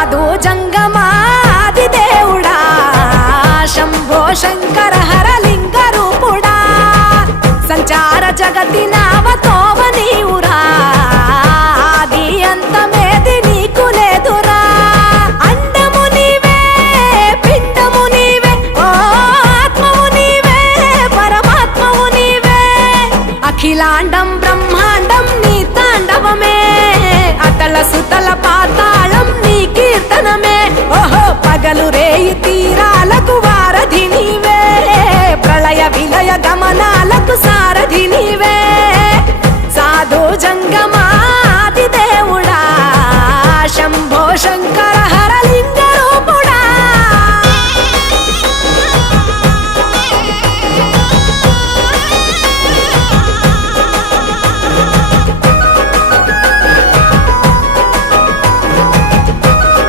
సాధు జంగమాది దేవుడా శంభో శంకర హరలింగ రూపుడా సంచార జగతి నావతోవ నీవురా ఆది అంతమేది నీకు లేదురా అండము నీవే పిండము నీవే ఓ ఆత్మవు నీవే పరమాత్మవు నీవే అఖిలాండం బ్రహ్మాండం నీ తాండవమే అతల సుతల పాతాళం నీ కీర్తనమే ఓహో పగలు రేయి తీరాలకు వారధి నీవే ప్రళయ విలయ గమనాలకు సారథి నీవే సాధు జంగ